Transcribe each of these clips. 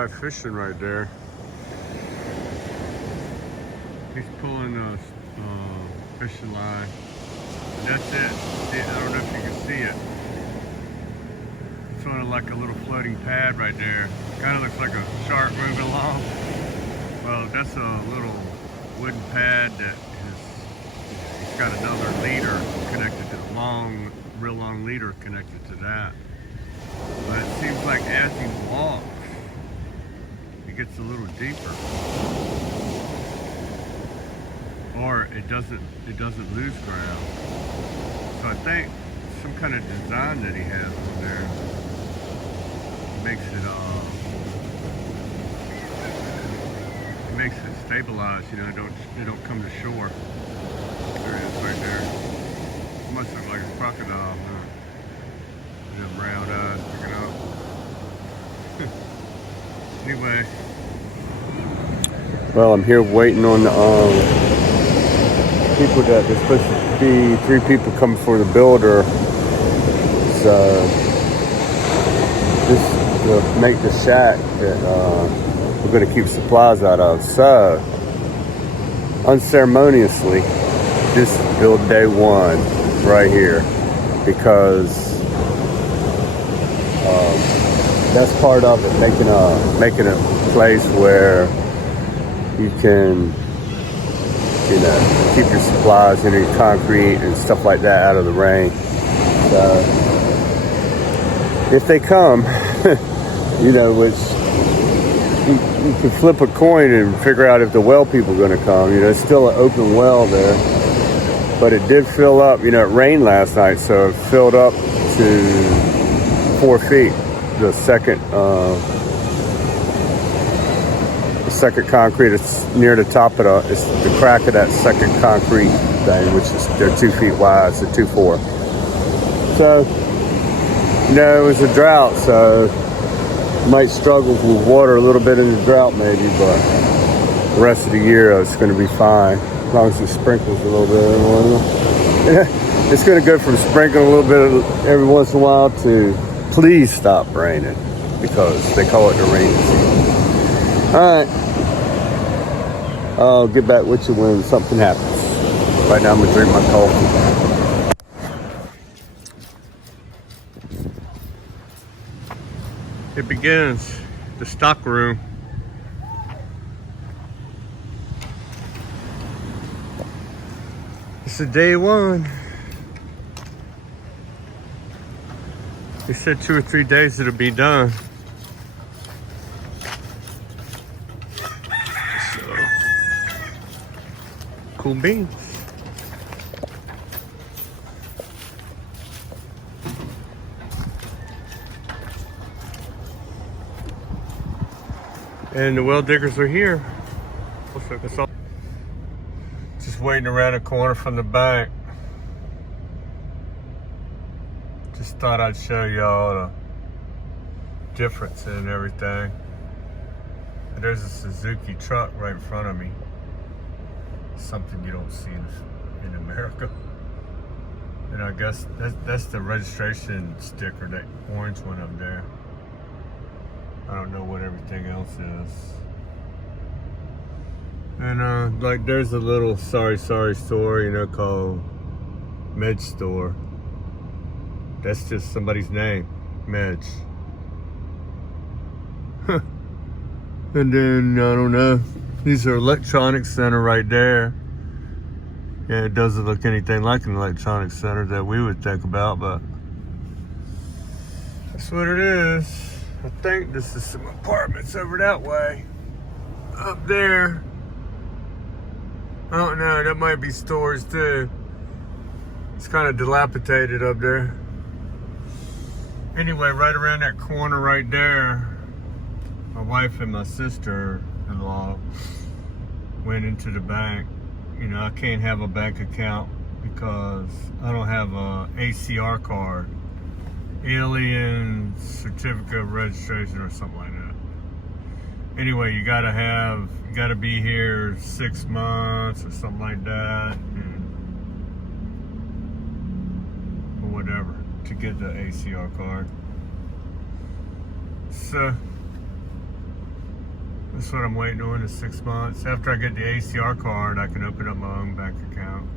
guy fishing right there. He's pulling a fishing line. And that's it. See, I don't know if you can see it. It's sort of like a little floating pad right there. Kind of looks like a shark moving along. Well, that's a little wooden pad that it's got another leader connected to the real long leader connected to that. But it seems like as he walks, it gets a little deeper. Or it doesn't lose ground. So I think some kind of design that he has on there makes it stabilized, you know, they don't come to shore. There it is right there. It must look like a crocodile, huh? Them round eyes sticking out. Anyway. Well, I'm here waiting on the people that there's supposed to be 3 people coming for the builder. So this to make the shack that we're going to keep supplies out of. So unceremoniously, just build day 1 right here because that's part of it. Making a place where you can, you know, keep your supplies and your concrete and stuff like that out of the rain. So if they come, you know, which you can flip a coin and figure out if the well people are going to come. You know, it's still an open well there, but it did fill up. You know, it rained last night, so it filled up to 4 feet. The second concrete, it's near the top of it's the crack of that second concrete thing, which is they're 2 feet wide, so 2-4. So, you know, it was a drought, so might struggle with water a little bit in the drought maybe, but the rest of the year it's going to be fine as long as it sprinkles a little bit. It's going to go from sprinkling a little bit every once in a while to please stop raining because they call it the rainy season. All right. I'll get back with you when something happens. Right now I'm going to drink my coffee. It begins, the stock room. It's a day 1. They said 2 or 3 days it'll be done. So, cool beans. And the well diggers are here. Looks like it's all just waiting around the corner from the bank. Just thought I'd show y'all the difference in everything. And there's a Suzuki truck right in front of me. Something you don't see in America. And I guess that's the registration sticker, that orange one up there. I don't know what everything else is. And like there's a little sorry store, you know, called Med Store. That's just somebody's name, Medge. And then, I don't know, these are electronics center right there. Yeah, it doesn't look anything like an electronics center that we would think about, but that's what it is. I think this is some apartments over that way. Up there. I don't know, that might be stores too. It's kind of dilapidated up there. Anyway, right around that corner right there, my wife and my sister-in-law went into the bank. You know, I can't have a bank account because I don't have a ACR card. Alien certificate of registration or something like that. Anyway, you gotta be here 6 months or something like that, or whatever, to get the ACR card. So That's what I'm waiting on, is 6 months. After I get the ACR card, I can open up my own bank account.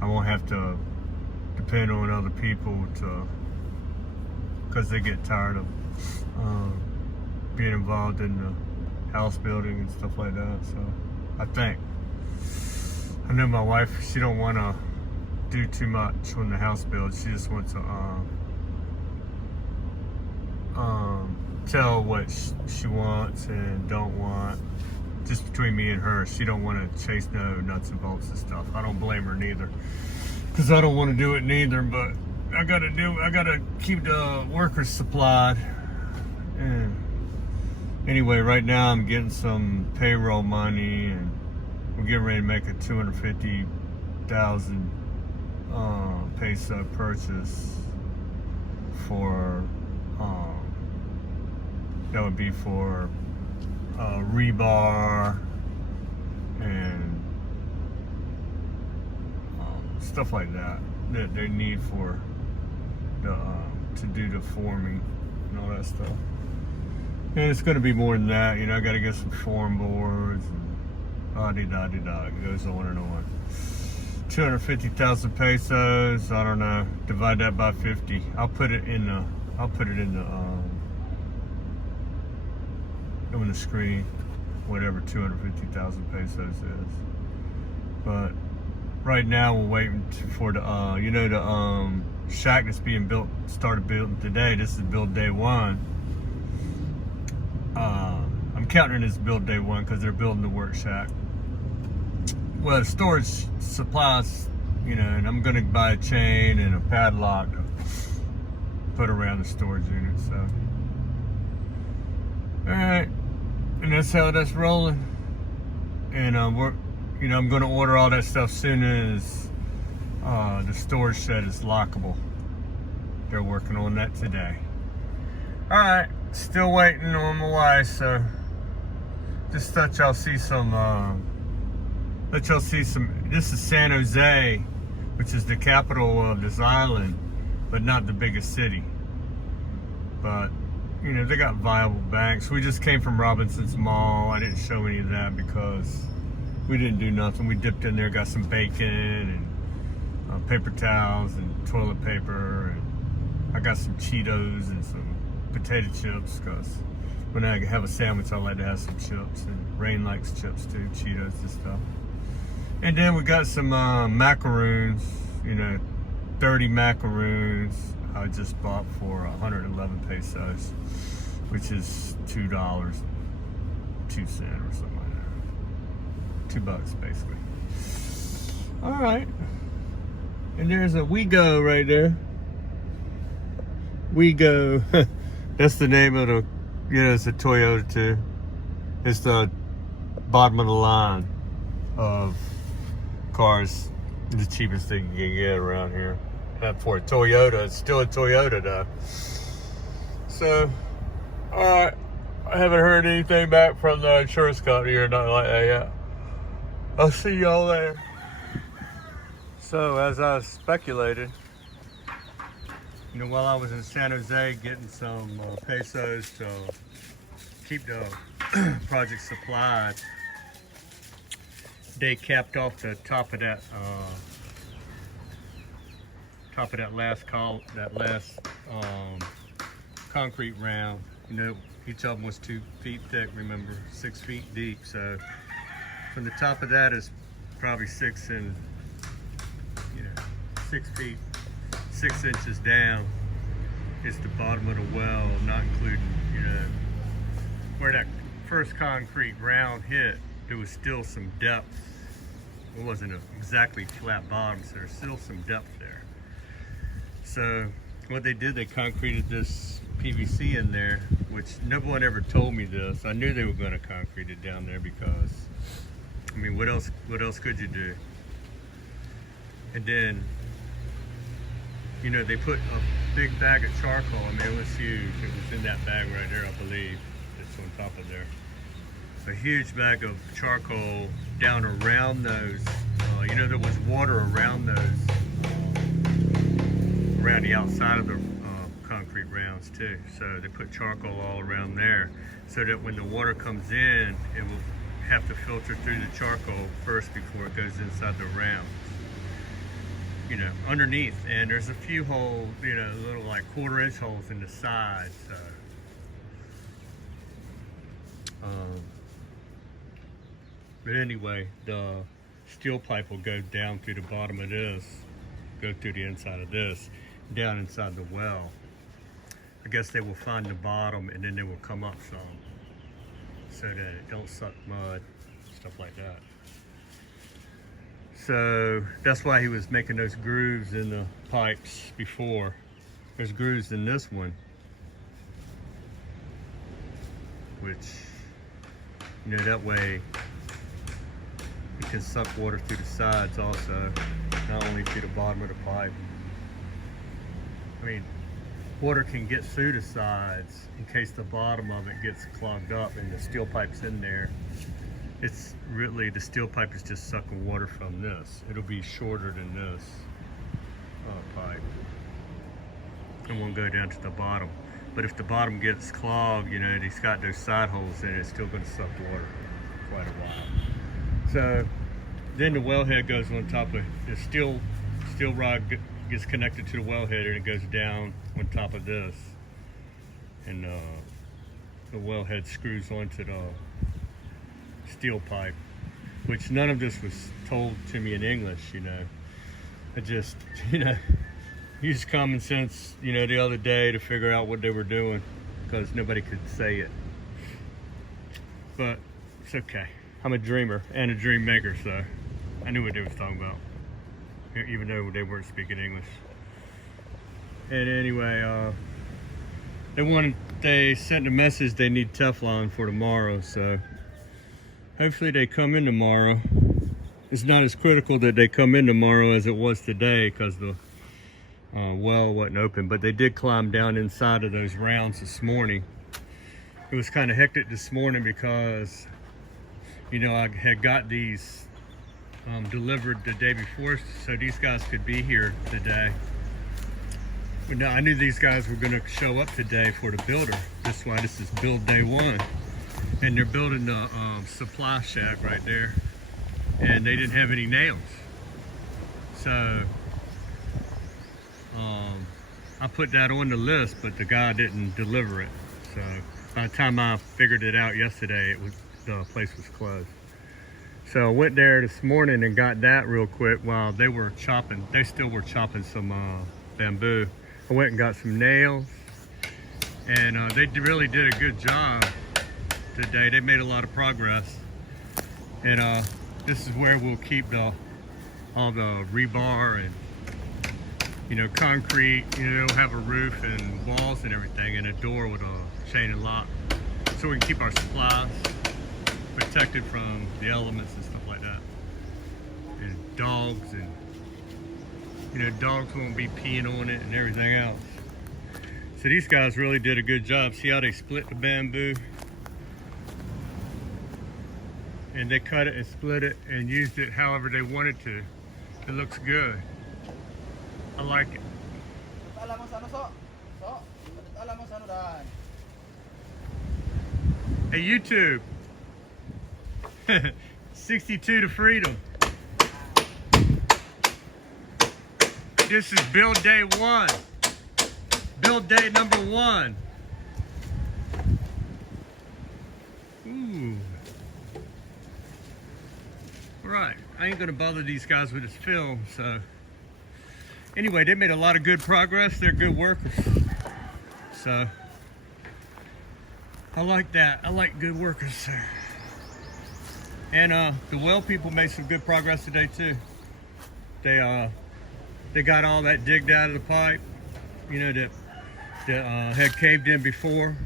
I won't have to depend on other people because they get tired of being involved in the house building and stuff like that. So I know my wife, she don't want to do too much on the house build. She just wants to tell what she wants and don't want, just between me and her. She don't want to chase no nuts and bolts and stuff. I don't blame her neither, because I don't want to do it neither, but I gotta keep the workers supplied. And anyway, right now I'm getting some payroll money, and we're getting ready to make a 250,000 peso purchase for that would be for rebar and stuff like that they need for the to do the forming and all that stuff. And it's going to be more than that, you know. I got to get some form boards and da-di-da-di-da. It goes on and on. 250,000 pesos. I don't know. Divide that by 50. I'll put it in the on the screen, whatever 250,000 pesos is. But right now we're waiting for the the shack that's being built, started building today. This is build day one. I'm counting it as build day one because they're building the work shack. Well, the storage supplies, you know, and I'm gonna buy a chain and a padlock to put around the storage unit. So, all right, and that's how that's rolling. And I'm gonna order all that stuff soon as the storage shed is lockable. They're working on that today. All right, still waiting on my wife. So, just thought y'all see some. This is San Jose, which is the capital of this island, but not the biggest city. But, you know, they got viable banks. We just came from Robinson's Mall. I didn't show any of that because we didn't do nothing. We dipped in there, got some bacon and paper towels and toilet paper. And I got some Cheetos and some potato chips because when I have a sandwich, I like to have some chips. And Rain likes chips too, Cheetos and stuff. And then we got some macaroons, you know, 30 macaroons I just bought for 111 pesos, which is $2.02 or something like that. $2 basically. All right. And there's a WeGo right there. WeGo. That's the name of the, you know, it's a Toyota too. It's the bottom of the line of cars, the cheapest thing you can get around here. For a Toyota, it's still a Toyota though. So, alright, I haven't heard anything back from the insurance company or nothing like that yet. I'll see y'all there. So, as I speculated, you know, while I was in San Jose getting some pesos to keep the project supplied, they capped off the top of that last concrete round. You know, each of them was 2 feet thick. Remember, 6 feet deep. So from the top of that is probably 6 feet, 6 inches down. It's the bottom of the well, not including, you know, where that first concrete round hit. There was still some depth. It wasn't exactly flat bottom, so there's still some depth there. So what they did, they concreted this PVC in there, which no one ever told me this. I knew they were going to concrete it down there because, I mean, what else could you do? And then, you know, they put a big bag of charcoal. I mean, it was huge. It was in that bag right there, I believe. It's on top of there. A huge bag of charcoal down around those. You know, there was water around those, around the outside of the concrete rounds too. So they put charcoal all around there so that when the water comes in, it will have to filter through the charcoal first before it goes inside the round. You know, underneath. And there's a few holes, you know, little like 1/4-inch holes in the sides. So. But anyway, the steel pipe will go down through the bottom of this, go through the inside of this, down inside the well. I guess they will find the bottom and then they will come up some so that it don't suck mud, stuff like that. So that's why he was making those grooves in the pipes before. There's grooves in this one, which, you know, that way it can suck water through the sides also, not only through the bottom of the pipe. I mean, water can get through the sides in case the bottom of it gets clogged up and the steel pipe's in there. It's really, the steel pipe is just sucking water from this. It'll be shorter than this pipe. It won't go down to the bottom. But if the bottom gets clogged, you know, it's got those side holes in it, it's still going to suck water for quite a while. So then the wellhead goes on top of the steel rod, gets connected to the wellhead and it goes down on top of this. And the wellhead screws onto the steel pipe, which none of this was told to me in English, you know. I just, you know, used common sense, you know, the other day to figure out what they were doing because nobody could say it. But it's okay. I'm a dreamer and a dream maker, so I knew what they was talking about, even though they weren't speaking English. And anyway, they sent a message they need Teflon for tomorrow, so hopefully they come in tomorrow. It's not as critical that they come in tomorrow as it was today because the well wasn't open, but they did climb down inside of those rounds this morning. It was kind of hectic this morning because, you know, I had got these delivered the day before so these guys could be here today. But now I knew these guys were going to show up today for the builder. That's why this is build day one. And they're building the supply shack right there. And they didn't have any nails. So I put that on the list, but the guy didn't deliver it. So by the time I figured it out yesterday, the place was closed. So I went there this morning and got that real quick while they were chopping. They still were chopping some bamboo. I went and got some nails, and they really did a good job today. They made a lot of progress. And this is where we'll keep all the rebar and, you know, concrete. You know, they'll have a roof and walls and everything, and a door with a chain and lock, so we can keep our supplies protected from the elements and stuff like that. And dogs, and, you know, dogs won't be peeing on it and everything else. So these guys really did a good job. See how they split the bamboo? And they cut it and split it and used it however they wanted to. It looks good. I like it. Hey YouTube, 62 to freedom. This is build day one. Build day number one. Ooh. All right, I ain't gonna bother these guys with this film, so. Anyway, they made a lot of good progress. They're good workers. So, I like that. I like good workers. And the well people made some good progress today too. They got all that digged out of the pipe, you know, that had caved in before.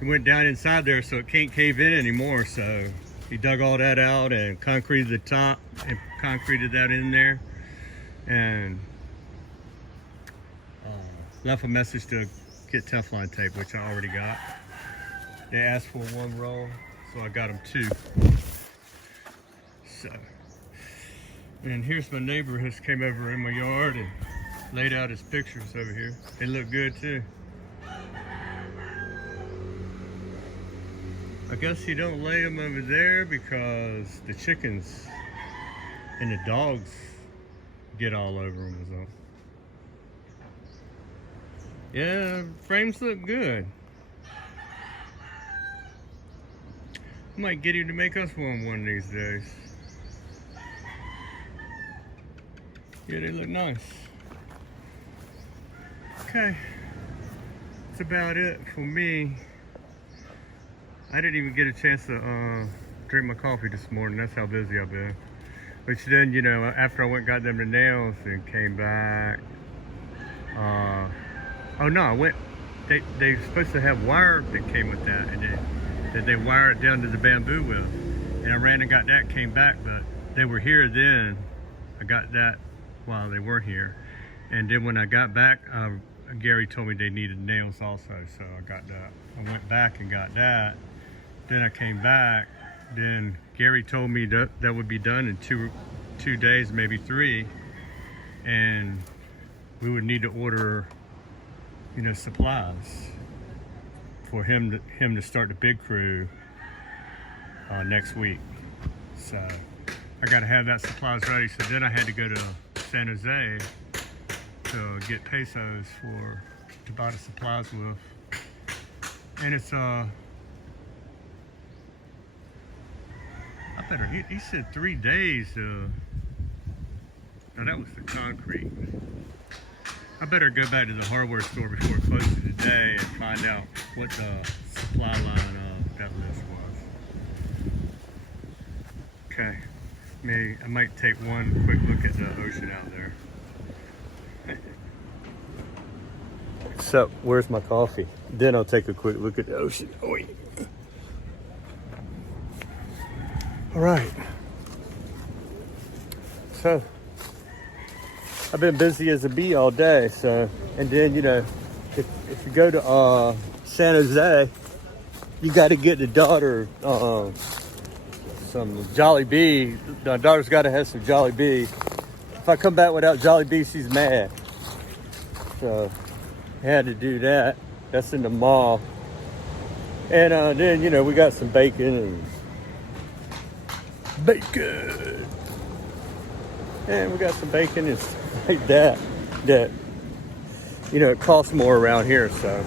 It went down inside there, so it can't cave in anymore. So he dug all that out and concreted the top and concreted that in there, and left a message to get Teflon tape, which I already got. They asked for 1 roll, so I got them 2. So, and here's my neighbor who came over in my yard and laid out his pictures over here. They look good too. I guess you don't lay them over there because the chickens and the dogs get all over them. So. Yeah, frames look good. I might get him to make us one of these days. Yeah, they look nice. Okay, that's about it for me. I didn't even get a chance to drink my coffee this morning. That's how busy I've been. Which then, you know, after I went and got them the nails and came back. Oh no, I went. They're supposed to have wire that came with that, and that they wire it down to the bamboo with. And I ran and got that, came back, but they were here then. I got that while they weren't here. And then when I got back, Gary told me they needed nails also, so I got that. I went back and got that. Then I came back. Then Gary told me that would be done in two days, maybe 3, and we would need to order, you know, supplies for him to start the big crew next week. So I got to have that supplies ready. So then I had to go to San Jose to get pesos to buy the supplies with, and it's he said 3 days. No, that was the concrete. I better go back to the hardware store before it closes today and find out what the supply line of that list was. Okay, I might take one quick look at the ocean out there. So, where's my coffee? Then I'll take a quick look at the ocean. Oh, yeah. All right. So, I've been busy as a bee all day. So, and then, you know, if you go to San Jose, you got to get the daughter some Jollibee. My daughter's got to have some Jollibee. If I come back without Jollibee, she's mad. So, I had to do that. That's in the mall. And then, you know, we got some bacon. And we got some bacon and stuff like that, you know, it costs more around here, so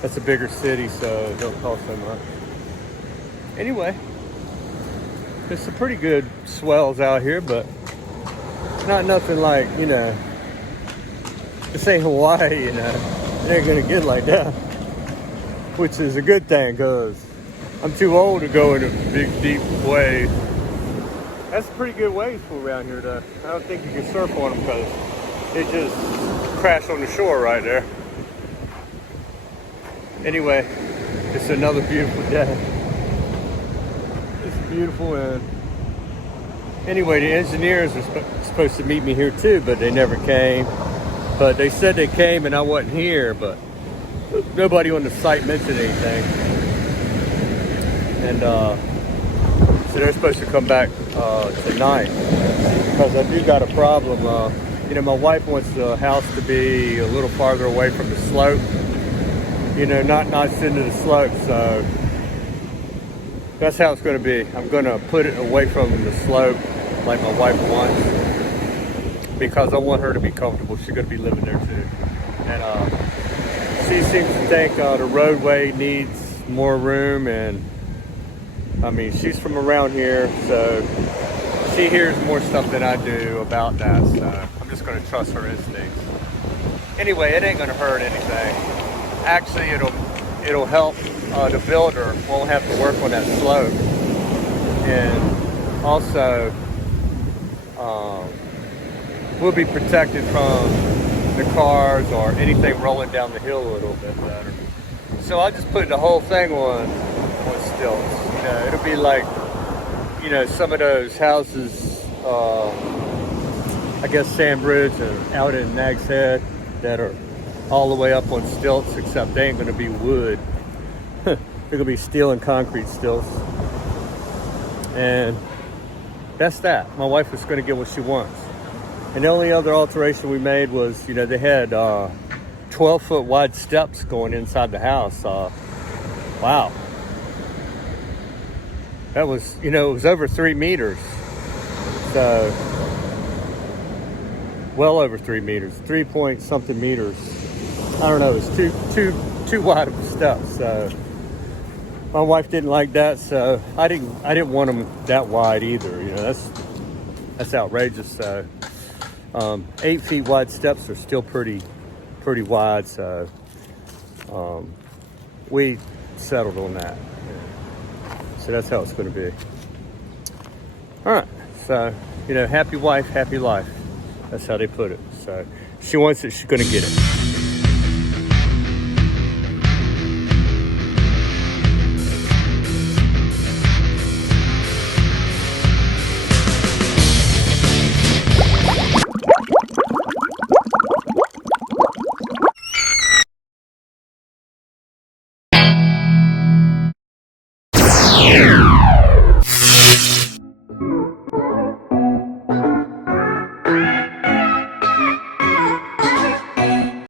that's a bigger city, so it don't cost so much. Anyway, there's some pretty good swells out here, but not nothing like, you know, this ain't Hawaii, you know, it ain't gonna get like that, which is a good thing, because I'm too old to go in a big, deep wave. That's a pretty good wave for around here, though. I don't think you can surf on them because they just crash on the shore right there. Anyway, it's another beautiful day. It's beautiful, and anyway, the engineers are supposed to meet me here too, but they never came. But they said they came and I wasn't here, but nobody on the site mentioned anything. And so they're supposed to come back tonight, because I do got a problem. You know, my wife wants the house to be a little farther away from the slope. You know, not into the slope. So that's how it's going to be. I'm going to put it away from the slope, like my wife wants, because I want her to be comfortable. She's going to be living there too, and she seems to think the roadway needs more room. And I mean, she's from around here, so she hears more stuff than I do about that, so I'm just going to trust her instincts. Anyway, it ain't going to hurt anything. Actually, it'll help. The builder won't have to work on that slope, and also we'll be protected from the cars or anything rolling down the hill a little bit better. So I just put the whole thing on stilts. You know, it'll be like, you know, some of those houses, I guess Sandbridge and out in Nag's Head, that are all the way up on stilts, except they ain't going to be wood. They're going to be steel and concrete stilts. And that's that. My wife is going to get what she wants. And the only other alteration we made was, you know, they had 12-foot wide steps going inside the house. Wow. That was, you know, it was over 3 meters. So, well over 3 meters, 3 point something meters. I don't know, it was too wide of a step. So my wife didn't like that, so I didn't want them that wide either. You know, that's outrageous. So 8 feet wide steps are still pretty wide. So we settled on that. So that's how it's going to be. All right. So, you know, happy wife, happy life. That's how they put it. So she wants it, she's going to get it.